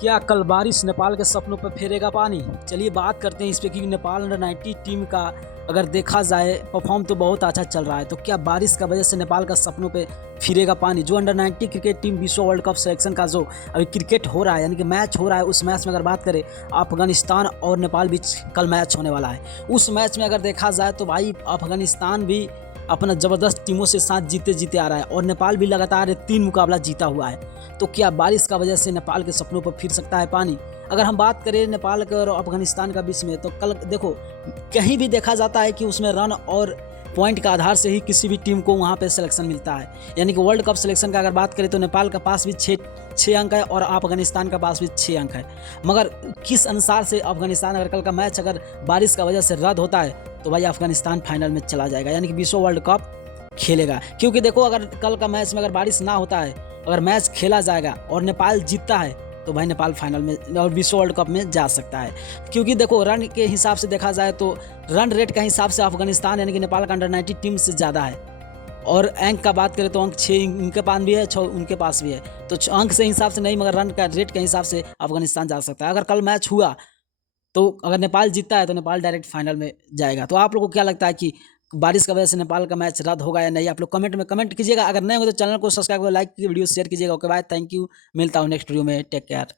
क्या कल बारिश नेपाल के सपनों पर फेरेगा पानी? चलिए बात करते हैं इस पे कि नेपाल अंडर 90 टीम का अगर देखा जाए परफॉर्म तो बहुत अच्छा चल रहा है, तो क्या बारिश का वजह से नेपाल का सपनों पे फिरेगा पानी? जो अंडर 90 क्रिकेट टीम विश्व वर्ल्ड कप सिलेक्शन का जो अभी क्रिकेट हो रहा है यानी कि मैच हो रहा है, उस मैच में अगर बात करें अफगानिस्तान और नेपाल बीच कल मैच होने वाला है। उस मैच में अगर देखा जाए तो भाई अफगानिस्तान भी अपना ज़बरदस्त टीमों से साथ जीते जीते आ रहा है और नेपाल भी लगातार 3 मुकाबला जीता हुआ है। तो क्या बारिश का वजह से नेपाल के सपनों पर फिर सकता है पानी? अगर हम बात करें नेपाल के और अफगानिस्तान का बीच में, तो कल देखो कहीं भी देखा जाता है कि उसमें रन और पॉइंट के आधार से ही किसी भी टीम को वहाँ पे सिलेक्शन मिलता है। यानी कि वर्ल्ड कप सिलेक्शन का अगर बात करें तो नेपाल के पास भी छः अंक है और अफगानिस्तान के पास भी 6 अंक है। मगर किस अनुसार से अफगानिस्तान अगर कल का मैच अगर बारिश का वजह से रद्द होता है तो भाई अफगानिस्तान फाइनल में चला जाएगा, यानी कि विश्व वर्ल्ड कप खेलेगा। क्योंकि देखो अगर कल का मैच में अगर बारिश ना होता है, अगर मैच खेला जाएगा और नेपाल जीतता है तो भाई नेपाल फाइनल में और विश्व वर्ल्ड कप में जा सकता है। क्योंकि देखो रन के हिसाब से देखा जाए तो रन रेट के हिसाब से अफगानिस्तान यानी कि नेपाल का अंडर 90 टीम से ज़्यादा है। और अंक का बात करें तो अंक 6 इनके पास भी है, 6 उनके पास भी है। तो अंक से हिसाब से नहीं मगर रन का रेट के हिसाब से अफगानिस्तान जा सकता है। अगर कल मैच हुआ तो अगर नेपाल जीतता है तो नेपाल डायरेक्ट फाइनल में जाएगा। तो आप लोगों को क्या लगता है कि बारिश का वजह से नेपाल का मैच रद्द होगा या नहीं? आप लोग कमेंट में कमेंट कीजिएगा। अगर नहीं हो तो चैनल को सब्सक्राइब, लाइक कीजिए, वीडियो शेयर कीजिएगा। Okay bye, thank you. मिलता हूँ नेक्स्ट वीडियो में, टेक केयर।